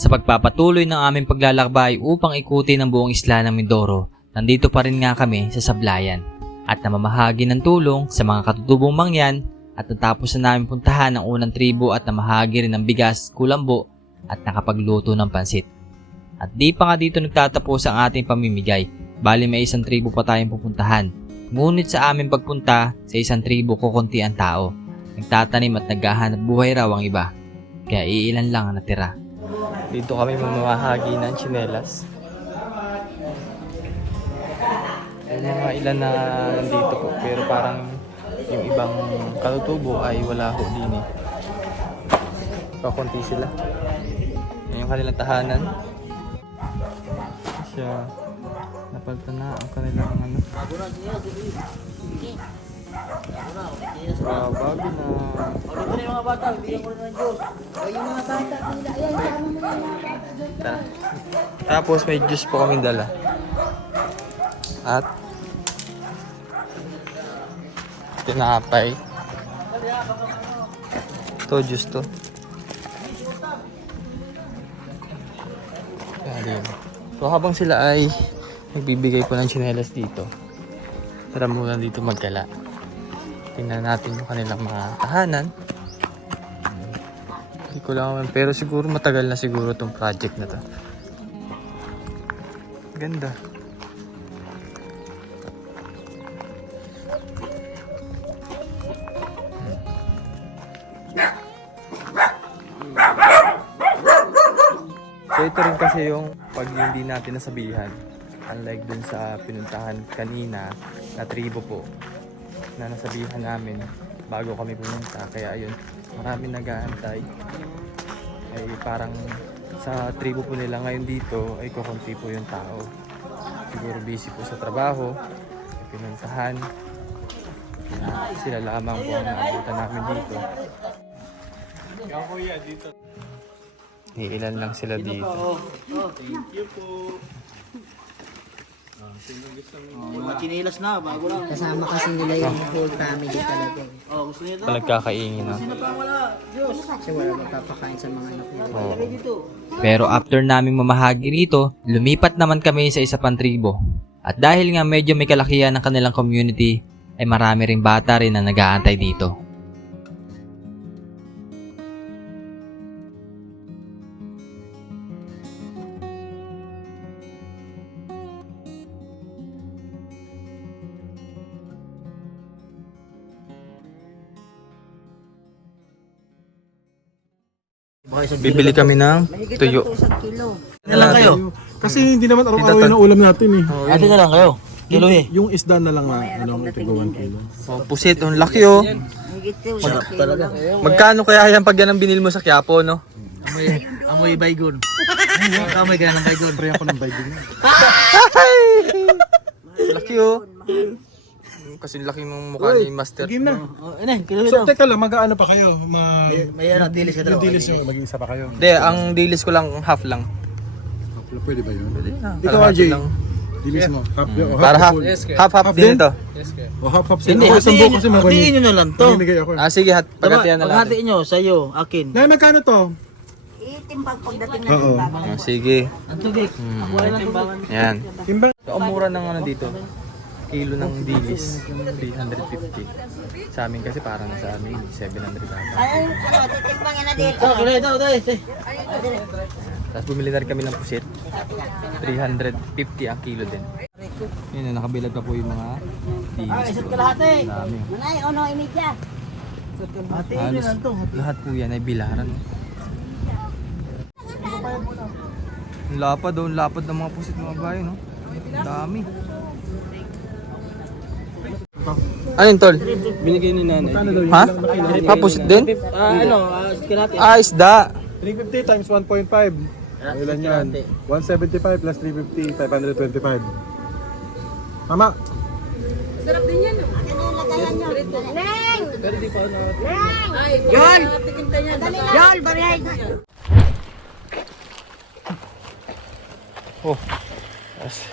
Sa pagpapatuloy ng aming paglalakbay upang ikutin ang buong isla ng Mindoro, nandito pa rin nga kami sa Sablayan at namamahagi ng tulong sa mga katutubong mangyan at natapos na namin puntahan ang unang tribo at namahagi rin ng bigas, kulambo at nakapagluto ng pansit. At di pa nga dito nagtatapos ang ating pamimigay, bali may isang tribo pa tayong pupuntahan. Ngunit sa aming pagpunta sa isang tribo kukunti ang tao. Nagtatanim at naghahanap buhay raw ang iba, kaya iilan lang ang natira. Dito kami mamahagi ng tsinelas. May mga ilan na nandito po, pero parang yung ibang katutubo ay wala ho din eh. Kakunti sila. Yan yung kanilang tahanan. Siya napalta na ang kanilang ano. Babi na. Yung mga bata, bigyan ko ng Diyos. Yung mga bata, ayan, sama mo na mga bata. Tapos may juice po kami dala. At tinapay. Ito, juice to. So habang sila ay nagbibigay po ng tsinelas dito, tara muna dito magkala. Tingnan natin yung kanilang mga tahanan. Hindi ko lang, pero siguro matagal na siguro tong project na to. Ganda. So ito rin kasi yung pag hindi natin nasabihan, unlike dun sa pinuntahan kanina na tribo po na nasabihan namin bago kami pumunta, kaya ayun, marami nag-aantay. Ay parang sa tribo po nila ngayon dito ay kukunti po yung tao, siguro busy po sa trabaho, pinuntahan na sila lamang po ang naabutan namin dito. Iilan lang sila dito. Thank you po. Mga chinilas na, bago lang. Kasama kasi nila yung whole family talaga. Gusto nito? Nagkakaingin na. Sino pa wala? Diyos. Kasi wala magpapakain sa mga anak nila. Pero after naming mamahagi rito, lumipat naman kami sa isa pang tribo. At dahil nga medyo may kalakihan ng kanilang community, ay marami ring bata rin na nag-aantay dito. Bibili kami ng tuyo. Ano lang kayo? Kasi hindi naman araw-araw yun ang ulam natin eh. Ate na lang kayo. Kilo eh. Yung isda na lang na ano, itigo 1 kilo. Oh, pusit, ang laki oh. Sarap talaga. Magkano kaya yan pag yan ang binil mo sa Quiapo, no? Amoy baygon. Amoy kaya ng baygon. Pre ako ng baygon. Laki oh. Kasi laki ng mukha ni Master. Game na. Kilo So teka lang, mag-ano pa kayo? May ano, dilis ka Yung daw. dilis nyo, mag-iisa pa kayo. Hindi, ang dilis ko lang half lang. Pwede ba yun? Pwede na. Ikaw kalahati RJ, lang. dilis mo. Half, Para half. full. Half din ito. O half Hindi, Ako isang buo kasi hatiin nyo na lang to. Maninigay ako. Ah, sige, pagkatiyan na lang. Hatiin nyo, sa'yo, akin. Nay, magkano to? Itimbang pagdating Oo. Ah, sige. Ang tubig. Ako ay lang timbangan. Yan. Timbang. So, ang mura ng ano dito, kilo ng dilis, 350. Sa amin kasi parang sa amin, 700 ata. Ay, titimbangin na dito. Kilo ito, ito. Tapos bumili na rin kami ng pusit, 350 ang kilo din. Yun, nakabilad pa po yung mga dilis. Isa't kalahati. Dami. Manay, ono, imidya. Hatiin nyo lang to. Lahat po yan ay bilaran. Ang lapad oh, ang lapad ng mga pusit mga bayo, no? Ang dami. Ayun, tol? Binigay ni nanay. Ha? Ha, pusit din? Kalahati. Ah, isda. 350 times 1.5. Ilan yan? 175 plus 350, 525. Tama. Neng! Neng! Yol! Yol, bariyay! Oh. Yes.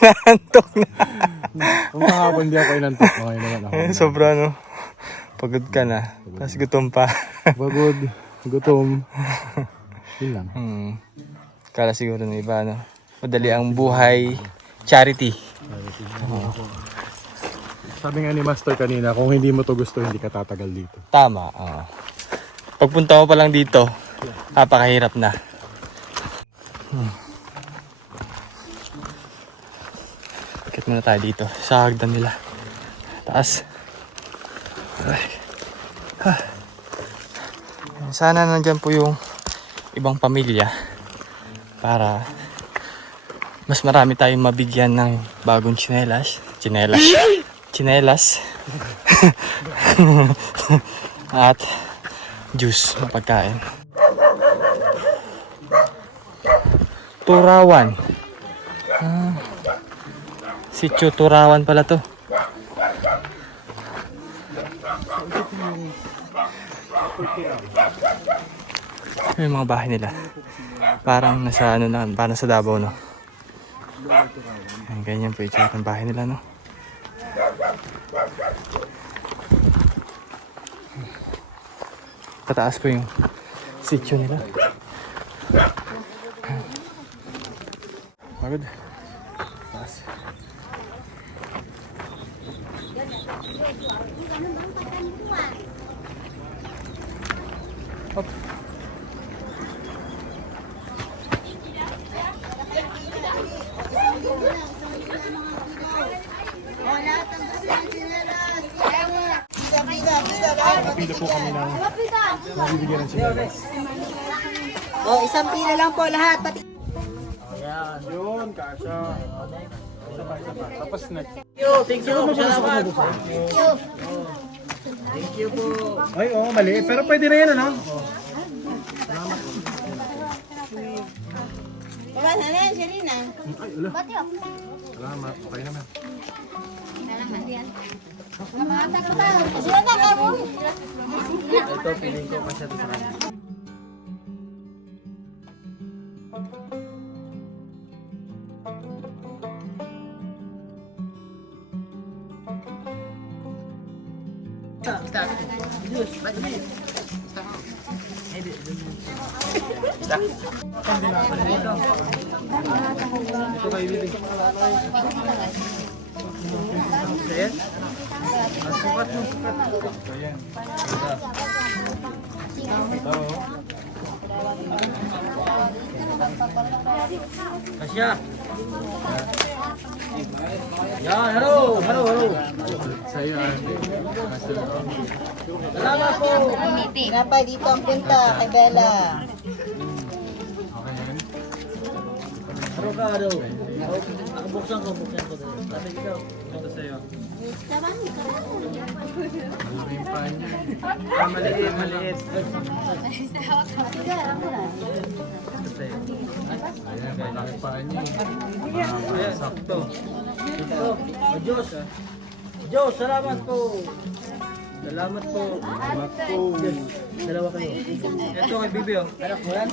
Nantok na. Ang haba kung hindi ako inantok, okay naman ako. Sobra no. Pagod ka na. Tapos gutom pa. Pagod, gutom. Yun lang. Kala siguro ng iba no. Madali ang buhay. Charity. Sabi nga ni Master kanina, kung hindi mo to gusto, hindi ka tatagal dito. Tama. Pagpunta mo pa lang dito, napakahirap na. Akit muna tayo dito sa hagdan nila. Taas. Ay. Sana nandyan po yung ibang pamilya para mas marami tayong mabigyan ng bagong tsinelas. Tsinelas. At juice, mapagkain. Turawan. Sitio Turawan pala to. Yung mga bahay nila. Parang nasa ano na, parang sa Davao no. Ayan, ganyan po itsura ng bahay nila no. Pataas po yung sitio nila. Pagod. Taas. Hop. Napila po kami ng mabibigyan ng sinelas. Oh, isang pila lang po lahat. Pati Yun, kasha. Isa pa. Tapos next. Thank you. Salamat. Ay, oo, maliit. Pero pwede na yan, ano? Baba na yan, Serena. Ay, ulo. Salamat. Okay naman. Sila na ka mo. Ito, piling ko kasi ito sa kanya. Ito kayo bibig. Ayan. Sukat mo, sukat. Ayan. Kasya. Yan, haro. Sa'yo, ate. Salamat po. Napay dito ang punta kay Bella. Okay yan. Haro ka, haro. Ako buksan ko. Lapit ikaw. Ito sa'yo. Malaki yung paa niya. Maliit. Ito sa'yo. Ayan, malaki yung paa niya. Ayan, sakto. Ito. O Diyos. Diyos, salamat po. Salamat po. Diyos, dalawa kayo. Ito kay Bibi, oh. Anak mo yan?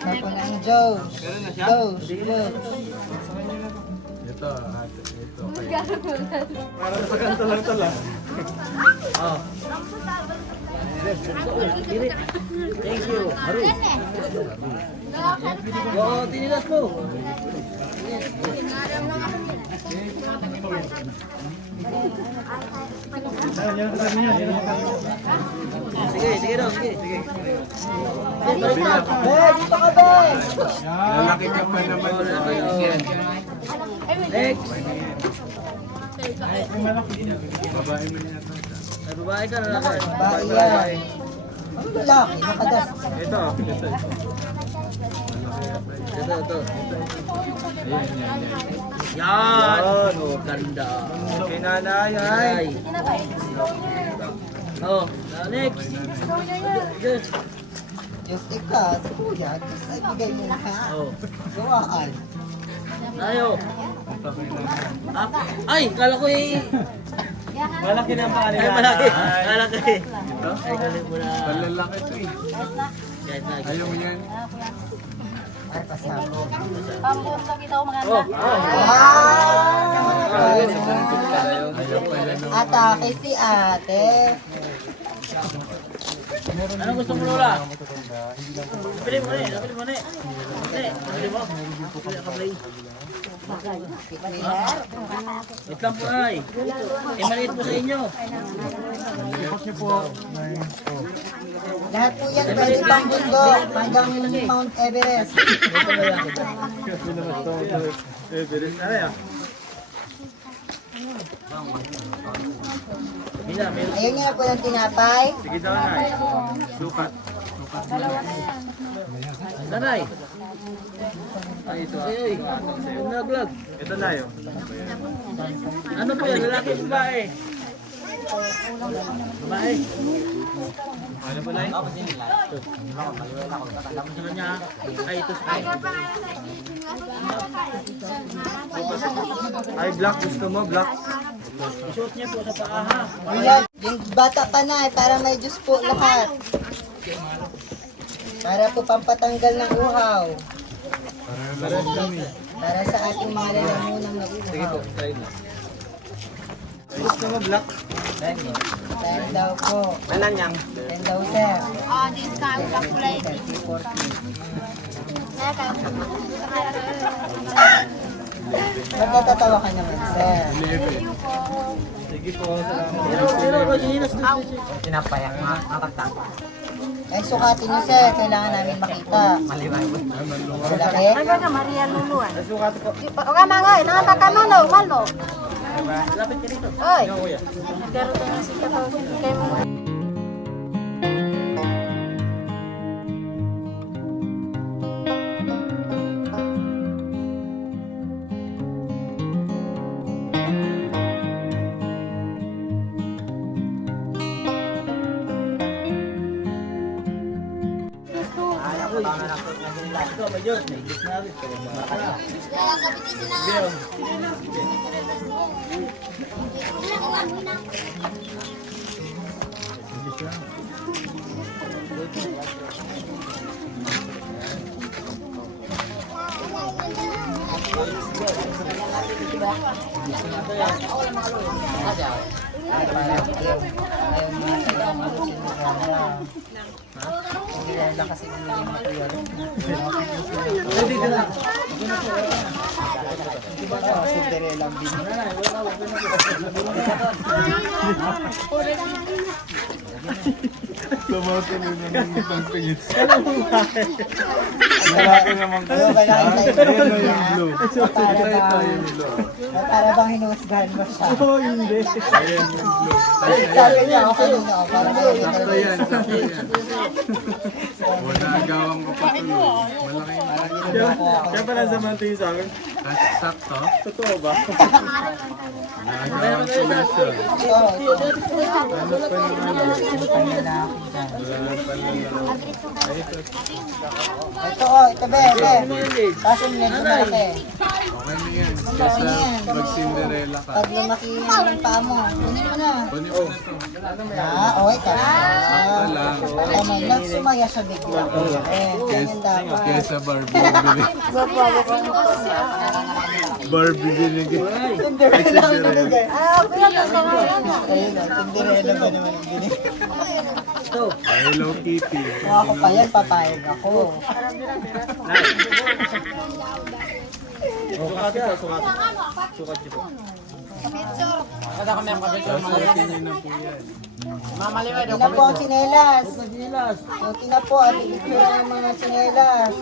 Ako na ang Joe. Meron na siya? Joe. Ito, ate. Ito, okay. Para sa kanto lang ito lang. Oh. Irit. Thank you. Haru. Oo, tinilas mo. Sige daw, sige. Dito ka, Ben. Lalaki ka pa naman. Next. Babae mo niya ito. Ay, babae ka, lalaki. Babae yan. Ang lalaki, nakadas. Ito. Ito. Yan. Oh, ganda. Okay, nanay. Ay. Oh, next. Yes. Diyos ika, sa kuya, Diyos ay bigay mo na. Oh. Gawaan. Tayo. Ay, kala ko eh. Malaki na ang paa Ay, malaki. Malaki. Ay, galing mo na. Palalaki ito eh. Kahit na. Ayaw mo yan. Ay, pasabog. Oh. Ah! Atake si ate. Anong gusto mo, Lola? Pili mo na. Pili mo. Pili mo. Wait lang po ay. Maliit po sa inyo. Lahat po yan pwede pang bundok hanggang Mount Everest. Ayun nga po ng tinapay. Sige daw, Nay. Sukat. Nanay. Ay, ito. Ay, naglag. Ito na yun. Ano po yan? Lalaki o babae? Babae. Ano ba, Nay? Sa kanya. Ay, ito sa kanya. Ay, black. Gusto mo, black? Isuot niya po sa paa ha. Ayan, yung bata pa na para may juice po lahat. Para po pampatanggal ng uhaw. Para sa ating mga lalamunang na uhaw. Gusto mo, black? 10 daw po. 10 daw, sir. Discount lang kulay. 40. Magtatatawa ka naman, sir. Sige po, salamat. Pero, Roginas. Ay, sukatin niyo, sir. Kailangan namin makita. Malaki? Ano Maria Luluan? Sukat po. Oga mangoy, nang makanuno, malo. Lapit ka dito. Oy. Ikaw, kuya. Pero to na si kato kay mo. Ito, may Diyos. May Diyos na rin. Hindi lang kasi hindi material. Cinderella ang bini. Tumatuloy na ng isang tingin. Malaki naman ko. Ano ba nakita Ayan na yung blue. Para Ito bang, yung blue. para bang hinusgahan mo siya. Ayan yung blue. Sabi niya ako kanina, para makikita Sakto yan, sakto yan. Wala agawang ko pa tuloy. Malaki yung Kaya pala sa mantingin sa akin. sakto. Totoo ba? Wala agawang sila siya. Ano pa yung ano? Ito ito be. Kaso niya lumaki. Okay na yan. Basta mag-Cinderella ka. Pag lumaki yung paa mo, kunin mo na. Kunin mo na to. Okay ka. Sakto lang. Tama, nagsumaya siya bigla. Ganyan dapat. Kesa Barbie bili. Barbie binigay. Cinderella ang binigay. Ah, kuya to sa ngayon. Ayun o, Cinderella ba naman ang binigay? Hello Kitty. Kung ako pa yan, papayag ako. Sukat po, sukat. Sukat niyo po. Sasuotin niyo na po yan. Hindi na po ang tsinelas. Hindi na po, at itsura ng mga tsinelas.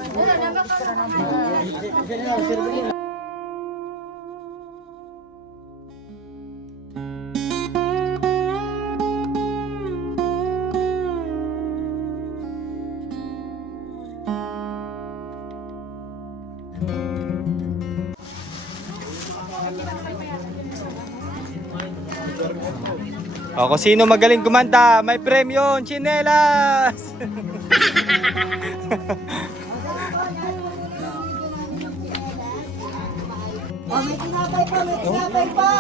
O, kung sino magaling kumanta, may premyo, chinelas! Oh, may tinapay pa, may tinapay pa.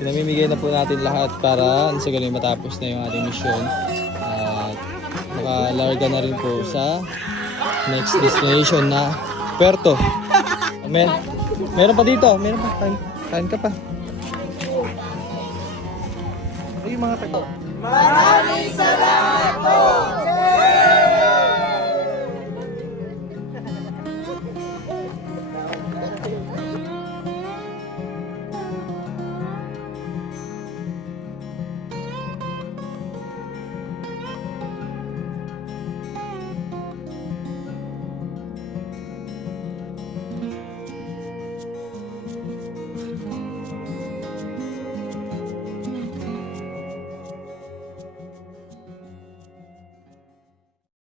Pinamimigay na po natin lahat para sa galing matapos na yung ating misyon. At makalarga na rin po sa next destination na Puerto. Amen. Meron pa dito, meron pa. Kain ka pa. Ay, mga tago. Maraming salamat